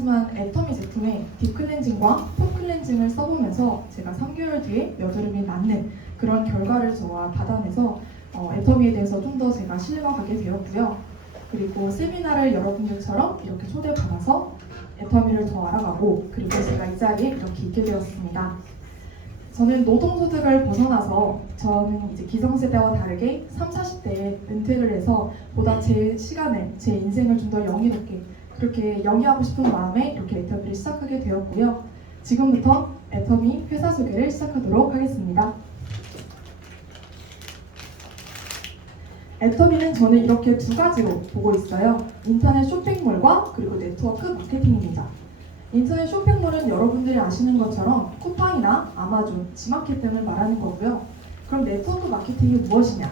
하지만 애터미 제품에 딥클렌징과 폼클렌징을 써보면서 제가 3개월 뒤에 여드름이 낫는 그런 결과를 저와 받아내서 애터미에 대해서 좀 더 제가 신뢰가 가게 되었고요. 그리고 세미나를 여러분들처럼 이렇게 초대받아서 애터미를 더 알아가고 그리고 제가 이 자리에 이렇게 있게 되었습니다. 저는 노동소득을 벗어나서 저는 이제 기성세대와 다르게 30, 40대에 은퇴를 해서 보다 제 시간을, 제 인생을 좀 더 영예롭게 그렇게 영위하고 싶은 마음에 이렇게 애터미를 시작하게 되었고요. 지금부터 애터미 회사 소개를 시작하도록 하겠습니다. 애터미는 저는 이렇게 두 가지로 보고 있어요. 인터넷 쇼핑몰과 그리고 네트워크 마케팅입니다. 인터넷 쇼핑몰은 여러분들이 아시는 것처럼 쿠팡이나 아마존, 지마켓 등을 말하는 거고요. 그럼 네트워크 마케팅이 무엇이냐?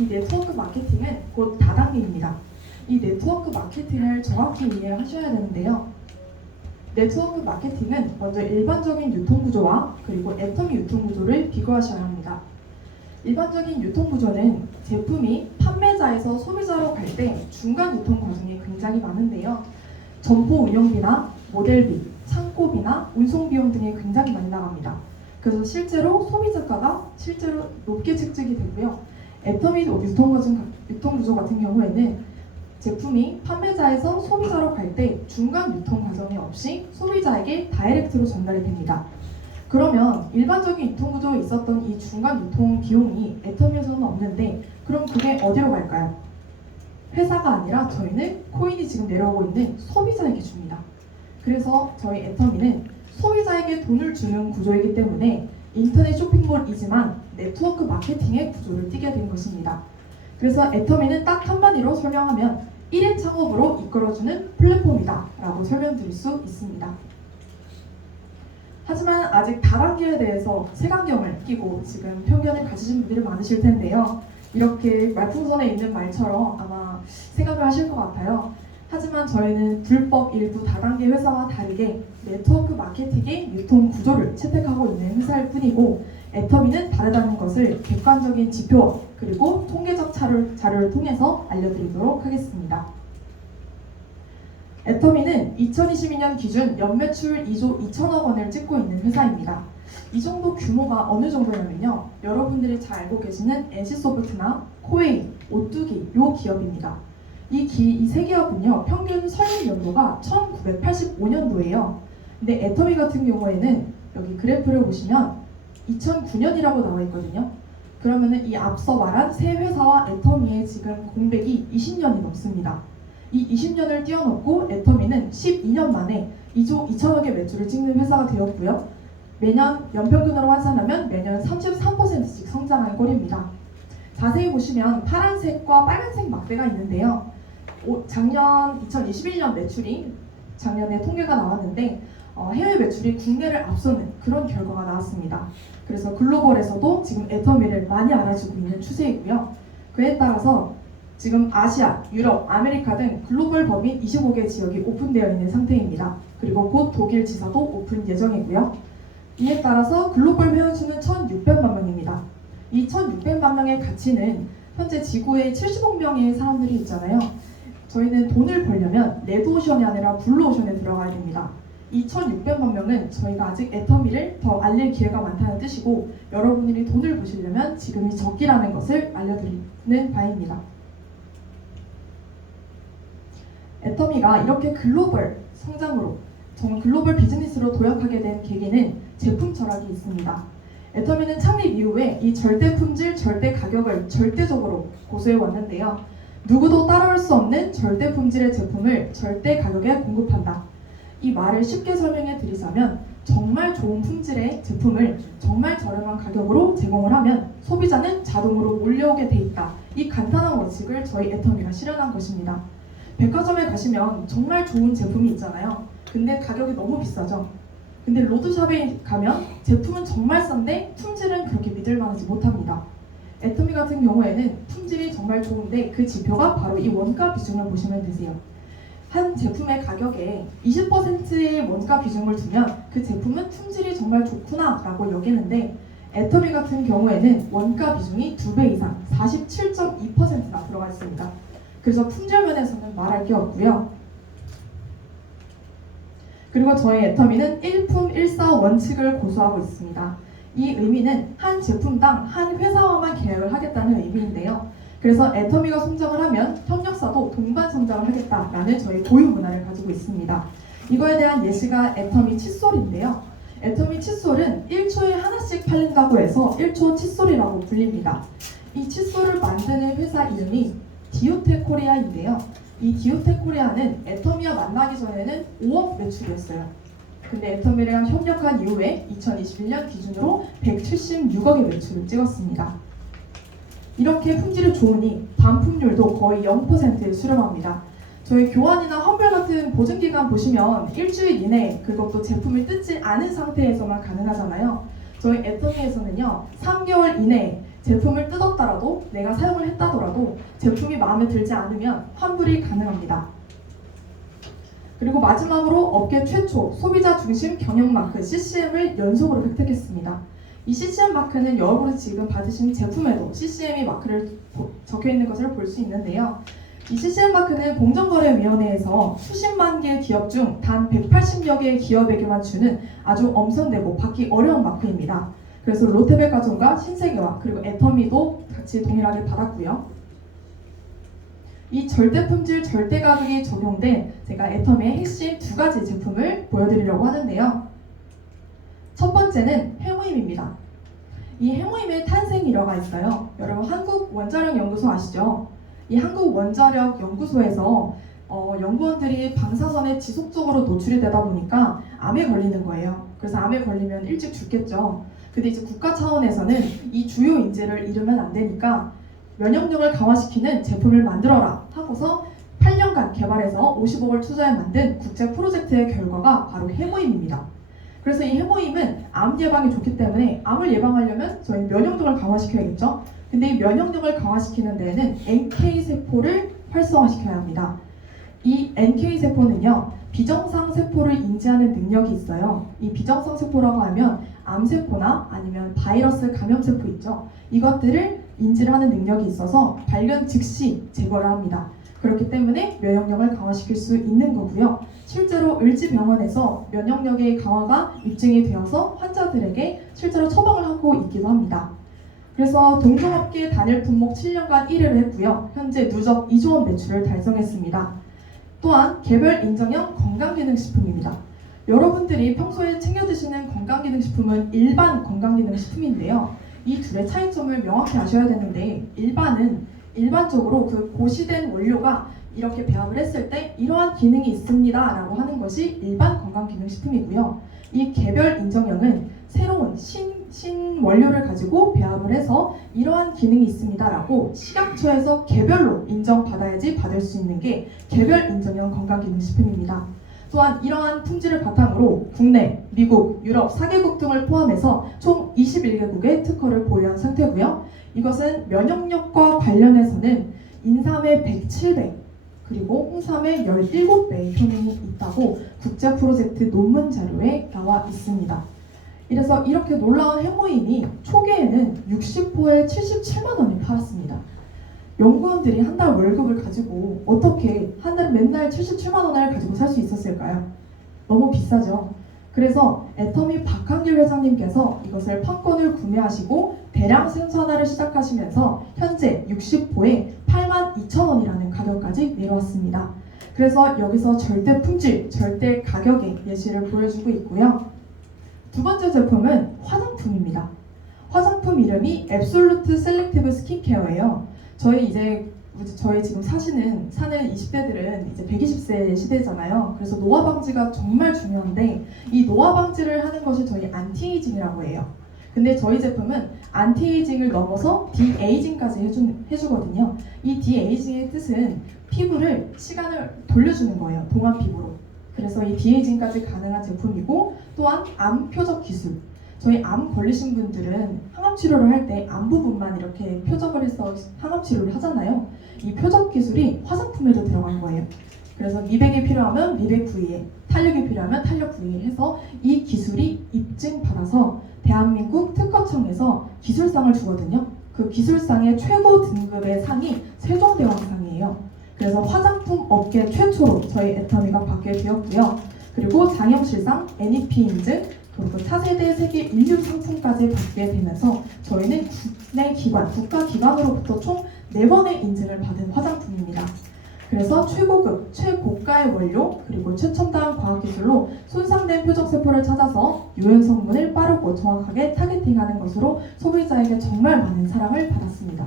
이 네트워크 마케팅은 곧 다단계입니다. 이 네트워크 마케팅을 정확히 이해하셔야 되는데요. 네트워크 마케팅은 먼저 일반적인 유통구조와 그리고 애터미 유통구조를 비교하셔야 합니다. 일반적인 유통구조는 제품이 판매자에서 소비자로 갈 때 중간 유통 과정이 굉장히 많은데요. 점포 운영비나 모델비, 창고비나 운송비용 등이 굉장히 많이 나갑니다. 그래서 실제로 소비자가가 실제로 높게 책정이 되고요. 애터미 유통구조 같은 경우에는 제품이 판매자에서 소비자로 갈 때 중간 유통 과정이 없이 소비자에게 다이렉트로 전달이 됩니다. 그러면 일반적인 유통구조에 있었던 이 중간 유통 비용이 애터미에서는 없는데 그럼 그게 어디로 갈까요? 회사가 아니라 저희는 코인이 지금 내려오고 있는 소비자에게 줍니다. 그래서 저희 애터미는 소비자에게 돈을 주는 구조이기 때문에 인터넷 쇼핑몰이지만 네트워크 마케팅의 구조를 띠게 된 것입니다. 그래서 애터미는 딱 한마디로 설명하면 1인 창업으로 이끌어주는 플랫폼이다 라고 설명드릴 수 있습니다. 하지만 아직 다단계에 대해서 색안경을 끼고 지금 편견을 가지신 분들이 많으실 텐데요. 이렇게 말풍선에 있는 말처럼 아마 생각을 하실 것 같아요. 하지만 저희는 불법 일부 다단계 회사와 다르게 네트워크 마케팅의 유통 구조를 채택하고 있는 회사일 뿐이고 애터미는 다르다는 것을 객관적인 지표 그리고 통계적 자료를 통해서 알려드리도록 하겠습니다. 애터미는 2022년 기준 연매출 2조 2천억 원을 찍고 있는 회사입니다. 이 정도 규모가 어느 정도냐면요. 여러분들이 잘 알고 계시는 NC소프트나 코웨이, 오뚜기 요 기업입니다. 이 세 기업은요. 평균 설립 연도가 1985년도예요. 근데 애터미 같은 경우에는 여기 그래프를 보시면 2009년이라고 나와 있거든요. 그러면은 이 앞서 말한 세 회사와 애터미의 지금 공백이 20년이 넘습니다. 이 20년을 뛰어넘고 애터미는 12년 만에 2조 2천억의 매출을 찍는 회사가 되었고요. 매년 연평균으로 환산하면 매년 33%씩 성장한 꼴입니다. 자세히 보시면 파란색과 빨간색 막대가 있는데요. 작년 2021년 매출이 작년에 통계가 나왔는데 해외 매출이 국내를 앞서는 그런 결과가 나왔습니다. 그래서 글로벌에서도 지금 애터미를 많이 알아주고 있는 추세이고요. 그에 따라서 지금 아시아, 유럽, 아메리카 등 글로벌 범위 25개 지역이 오픈되어 있는 상태입니다. 그리고 곧 독일 지사도 오픈 예정이고요. 이에 따라서 글로벌 회원수는 1,600만 명입니다. 이 1,600만 명의 가치는 현재 지구에 70억 명의 사람들이 있잖아요. 저희는 돈을 벌려면 레드오션이 아니라 블루오션에 들어가야 됩니다. 이 1,600만 명은 저희가 아직 애터미를 더 알릴 기회가 많다는 뜻이고 여러분들이 돈을 보시려면 지금이 적기라는 것을 알려드리는 바입니다. 애터미가 이렇게 글로벌 성장으로 글로벌 비즈니스로 도약하게 된 계기는 제품 철학이 있습니다. 애터미는 창립 이후에 이 절대 품질, 절대 가격을 절대적으로 고수해 왔는데요. 누구도 따라올 수 없는 절대 품질의 제품을 절대 가격에 공급한다. 이 말을 쉽게 설명해 드리자면 정말 좋은 품질의 제품을 정말 저렴한 가격으로 제공을 하면 소비자는 자동으로 몰려오게 돼 있다. 이 간단한 원칙을 저희 애터미가 실현한 것입니다. 백화점에 가시면 정말 좋은 제품이 있잖아요. 근데 가격이 너무 비싸죠. 근데 로드샵에 가면 제품은 정말 싼데 품질은 그렇게 믿을만하지 못합니다. 애터미 같은 경우에는 품질이 정말 좋은데 그 지표가 바로 이 원가 비중을 보시면 되세요. 한 제품의 가격에 20%의 원가 비중을 두면 그 제품은 품질이 정말 좋구나 라고 여기는데 애터미 같은 경우에는 원가 비중이 2배 이상 47.2%나 들어가 있습니다. 그래서 품질 면에서는 말할 게 없고요. 그리고 저희 애터미는 일품일사 원칙을 고수하고 있습니다. 이 의미는 한 제품당 한 회사와만 계약을 하겠다는 의미인데요. 그래서 애터미가 성장을 하면 협력사도 동반 성장을 하겠다라는 저희 고유 문화를 가지고 있습니다. 이거에 대한 예시가 애터미 칫솔인데요. 애터미 칫솔은 1초에 하나씩 팔린다고 해서 1초 칫솔이라고 불립니다. 이 칫솔을 만드는 회사 이름이 디오텍 코리아인데요. 이 디오텍 코리아는 애터미와 만나기 전에는 5억 매출이었어요. 근데 애터미랑 협력한 이후에 2021년 기준으로 176억의 매출을 찍었습니다. 이렇게 품질이 좋으니 반품률도 거의 0%에 수렴합니다. 저희 교환이나 환불 같은 보증기간 보시면 일주일 이내 그것도 제품을 뜯지 않은 상태에서만 가능하잖아요. 저희 애터미에서는요 3개월 이내에 제품을 뜯었더라도 내가 사용을 했다더라도 제품이 마음에 들지 않으면 환불이 가능합니다. 그리고 마지막으로 업계 최초 소비자 중심 경영 마크 CCM을 연속으로 획득했습니다. 이 CCM 마크는 여러분이 지금 받으신 제품에도 CCM이 마크를 적혀 있는 것을 볼 수 있는데요. 이 CCM 마크는 공정거래위원회에서 수십만 개의 기업 중 단 180여 개의 기업에게만 주는 아주 엄선되고 받기 어려운 마크입니다. 그래서 롯데백화점과 신세계와 그리고 애터미도 같이 동일하게 받았고요. 이 절대품질 절대가격이 적용된 제가 애터미의 핵심 두 가지 제품을 보여드리려고 하는데요. 첫 번째는 해모임입니다. 이 해모임의 탄생 일화가 있어요. 여러분 한국원자력연구소 아시죠? 이 한국원자력연구소에서 연구원들이 방사선에 지속적으로 노출이 되다 보니까 암에 걸리는 거예요. 그래서 암에 걸리면 일찍 죽겠죠. 근데 이제 국가 차원에서는 이 주요 인재를 잃으면 안 되니까 면역력을 강화시키는 제품을 만들어라 하고서 8년간 개발해서 50억을 투자해 만든 국제 프로젝트의 결과가 바로 해모임입니다. 그래서 이 해모임은 암 예방에 좋기 때문에 암을 예방하려면 저희 면역력을 강화시켜야겠죠. 근데 이 면역력을 강화시키는 데에는 NK세포를 활성화시켜야 합니다. 이 NK세포는요, 비정상 세포를 인지하는 능력이 있어요. 이 비정상 세포라고 하면 암세포나 아니면 바이러스 감염세포 있죠. 이것들을 인지를 하는 능력이 있어서 발견 즉시 제거를 합니다. 그렇기 때문에 면역력을 강화시킬 수 있는 거고요. 실제로 을지병원에서 면역력의 강화가 입증이 되어서 환자들에게 실제로 처방을 하고 있기도 합니다. 그래서 동종업계 단일 품목 7년간 1위를 했고요. 현재 누적 2조 원 매출을 달성했습니다. 또한 개별 인정형 건강기능식품입니다. 여러분들이 평소에 챙겨 드시는 건강기능식품은 일반 건강기능식품인데요. 이 둘의 차이점을 명확히 아셔야 되는데 일반적으로 그 고시된 원료가 이렇게 배합을 했을 때 이러한 기능이 있습니다 라고 하는 것이 일반 건강기능식품이고요. 이 개별 인정형은 새로운 신원료를 가지고 배합을 해서 이러한 기능이 있습니다 라고 식약처에서 개별로 인정받아야지 받을 수 있는 게 개별 인정형 건강기능식품입니다. 또한 이러한 품질을 바탕으로 국내, 미국, 유럽 4개국 등을 포함해서 총 21개국의 특허를 보유한 상태고요. 이것은 면역력과 관련해서는 인삼의 107배, 그리고 홍삼의 17배의 효능이 있다고 국제 프로젝트 논문 자료에 나와 있습니다. 이래서 이렇게 놀라운 해모임이 초기에는 60호에 77만 원에 팔았습니다. 연구원들이 한 달 월급을 가지고 어떻게 한 달에 맨날 77만 원을 가지고 살 수 있었을까요? 너무 비싸죠. 그래서 애터미 박한길 회장님께서 이것을 판권을 구매하시고 대량 생산화를 시작하시면서 현재 60호에 82,000원이라는 가격까지 내려왔습니다. 그래서 여기서 절대 품질, 절대 가격의 예시를 보여주고 있고요. 두 번째 제품은 화장품입니다. 화장품 이름이 앱솔루트 셀렉티브 스킨케어예요. 저희 지금 사는 20대들은 이제 120세 시대잖아요. 그래서 노화 방지가 정말 중요한데 이 노화 방지를 하는 것이 저희 안티에이징이라고 해요. 근데 저희 제품은 안티에이징을 넘어서 디에이징까지 해주거든요. 이 디에이징의 뜻은 피부를 시간을 돌려주는 거예요. 동안 피부로. 그래서 이 디에이징까지 가능한 제품이고 또한 암 표적 기술. 저희 암 걸리신 분들은 항암 치료를 할 때 암 부분만 이렇게 표적을 해서 항암 치료를 하잖아요. 이 표적 기술이 화장품에도 들어간 거예요. 그래서 미백이 필요하면 미백 부위에, 탄력이 필요하면 탄력 부위에 해서 이 기술이 입증받아서 대한민국 특허청에서 기술상을 주거든요. 그 기술상의 최고 등급의 상이 세종대왕상이에요. 그래서 화장품 업계 최초로 저희 애터미가 받게 되었고요. 그리고 장혁실상, NEP 인증, 그리고 차세대 세계 인류 상품까지 받게 되면서 저희는 국내 기관, 국가기관으로부터 총 4번의 인증을 받은 화장품입니다. 그래서 최고급, 최고가의 원료, 그리고 최첨단 과학기술로 손상된 표적세포를 찾아서 유해 성분을 빠르고 정확하게 타겟팅하는 것으로 소비자에게 정말 많은 사랑을 받았습니다.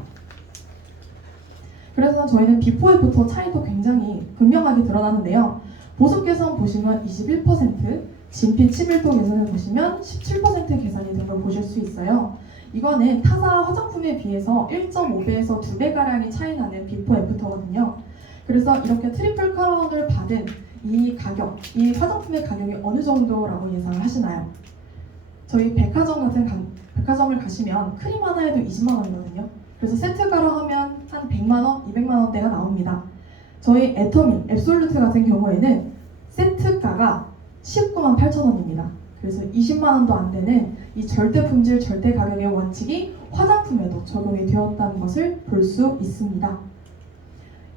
그래서 저희는 비포 애프터 차이도 굉장히 극명하게 드러나는데요. 보습 개선 보시면 21%, 진피 치밀도 개선을 보시면 17% 개선이 된 걸 보실 수 있어요. 이거는 타사 화장품에 비해서 1.5배에서 2배가량이 차이 나는 비포 애프터거든요. 그래서 이렇게 트리플 크라운을 받은 이 가격, 이 화장품의 가격이 어느 정도라고 예상을 하시나요? 저희 백화점을 가시면 크림 하나에도 20만 원이거든요. 그래서 세트가로 하면 한 100만 원, 200만 원대가 나옵니다. 저희 애터미, 앱솔루트 같은 경우에는 세트가가 19만 8천 원입니다. 그래서 20만 원도 안 되는 이 절대 품질, 절대 가격의 원칙이 화장품에도 적용이 되었다는 것을 볼 수 있습니다.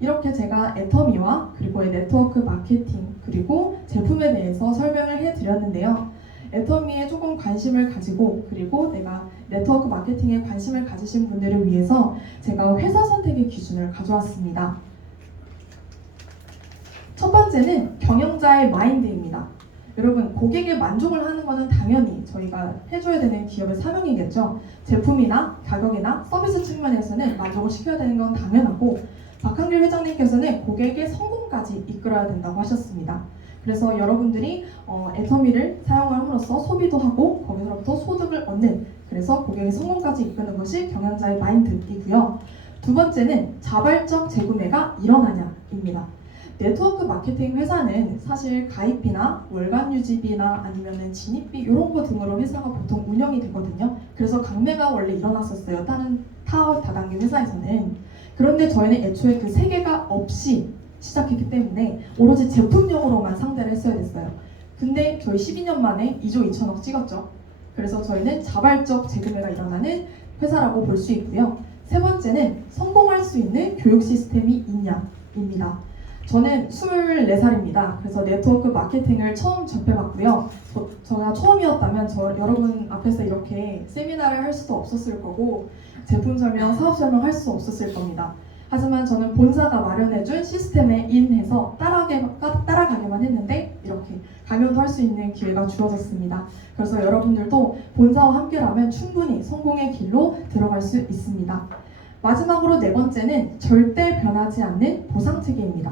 이렇게 제가 애터미와 그리고 네트워크 마케팅 그리고 제품에 대해서 설명을 해드렸는데요. 애터미에 조금 관심을 가지고 그리고 내가 네트워크 마케팅에 관심을 가지신 분들을 위해서 제가 회사 선택의 기준을 가져왔습니다. 첫 번째는 경영자의 마인드입니다. 여러분, 고객의 만족을 하는 것은 당연히 저희가 해줘야 되는 기업의 사명이겠죠. 제품이나 가격이나 서비스 측면에서는 만족을 시켜야 되는 건 당연하고 박한길 회장님께서는 고객의 성공까지 이끌어야 된다고 하셨습니다. 그래서 여러분들이 애터미를 사용함으로써 소비도 하고 거기서부터 소득을 얻는, 그래서 고객의 성공까지 이끄는 것이 경영자의 마인드이고요. 두 번째는 자발적 재구매가 일어나냐입니다. 네트워크 마케팅 회사는 사실 가입비나 월간 유지비나 아니면은 진입비 이런 거 등으로 회사가 보통 운영이 되거든요. 그래서 강매가 원래 일어났었어요. 다른 다단계 회사에서는. 그런데 저희는 애초에 그 세 개가 없이 시작했기 때문에 오로지 제품용으로만 상대를 했어야 됐어요. 근데 저희 12년 만에 2조 2천억 찍었죠. 그래서 저희는 자발적 재구매가 일어나는 회사라고 볼 수 있고요. 세 번째는 성공할 수 있는 교육 시스템이 있냐입니다. 저는 24살입니다. 그래서 네트워크 마케팅을 처음 접해봤고요. 제가 처음이었다면 여러분 앞에서 이렇게 세미나를 할 수도 없었을 거고 제품 설명, 사업 설명 할 수 없었을 겁니다. 하지만 저는 본사가 마련해준 시스템에 인해서 따라가게만 했는데 이렇게 강연도 할 수 있는 기회가 주어졌습니다. 그래서 여러분들도 본사와 함께라면 충분히 성공의 길로 들어갈 수 있습니다. 마지막으로 네 번째는 절대 변하지 않는 보상체계입니다.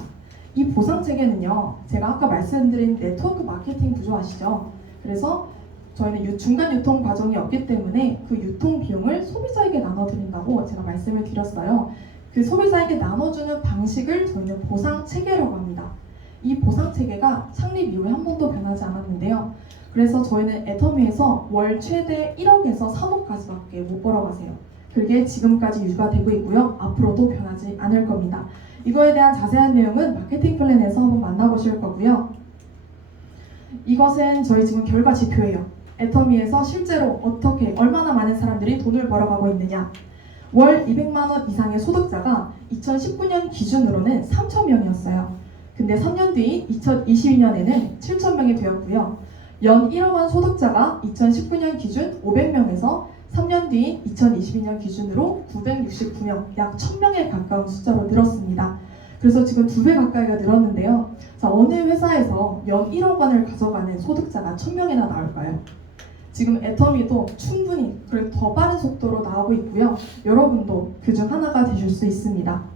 이 보상체계는요, 제가 아까 말씀드린 네트워크 마케팅 구조 아시죠? 그래서 저희는 중간 유통 과정이 없기 때문에 그 유통 비용을 소비자에게 나눠드린다고 제가 말씀을 드렸어요. 그 소비자에게 나눠주는 방식을 저희는 보상체계라고 합니다. 이 보상체계가 창립 이후에 한 번도 변하지 않았는데요. 그래서 저희는 애터미에서 월 최대 1억에서 3억까지밖에 못 벌어가세요. 그게 지금까지 유지가 되고 있고요. 앞으로도 변하지 않을 겁니다. 이거에 대한 자세한 내용은 마케팅 플랜에서 한번 만나보실 거고요. 이것은 저희 지금 결과 지표예요. 애터미에서 실제로 어떻게 얼마나 많은 사람들이 돈을 벌어가고 있느냐. 월 200만 원 이상의 소득자가 2019년 기준으로는 3,000명이었어요. 근데 3년 뒤 2022년에는 7,000명이 되었고요. 연 1억 원 소득자가 2019년 기준 500명에서 3년 뒤 2022년 기준으로 969명, 약 1,000명에 가까운 숫자로 늘었습니다. 그래서 지금 2배 가까이가 늘었는데요. 자, 어느 회사에서 연 1억 원을 가져가는 소득자가 1,000명이나 나올까요? 지금 애터미도 충분히 그리고 더 빠른 속도로 나오고 있고요. 여러분도 그중 하나가 되실 수 있습니다.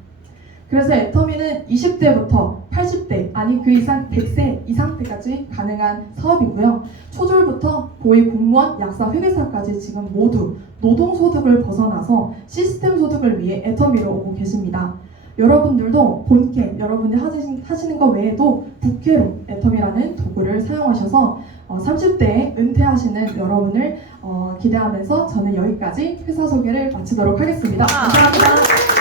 그래서 애터미는 20대부터 80대, 아니 그 이상 100세 이상 때까지 가능한 사업이고요. 초졸부터 고위 공무원, 약사, 회계사까지 지금 모두 노동소득을 벗어나서 시스템 소득을 위해 애터미로 오고 계십니다. 여러분들도 본캐, 여러분들 하시는 것 외에도 부캐로 애터미라는 도구를 사용하셔서 30대에 은퇴하시는 여러분을 기대하면서 저는 여기까지 회사 소개를 마치도록 하겠습니다. 감사합니다.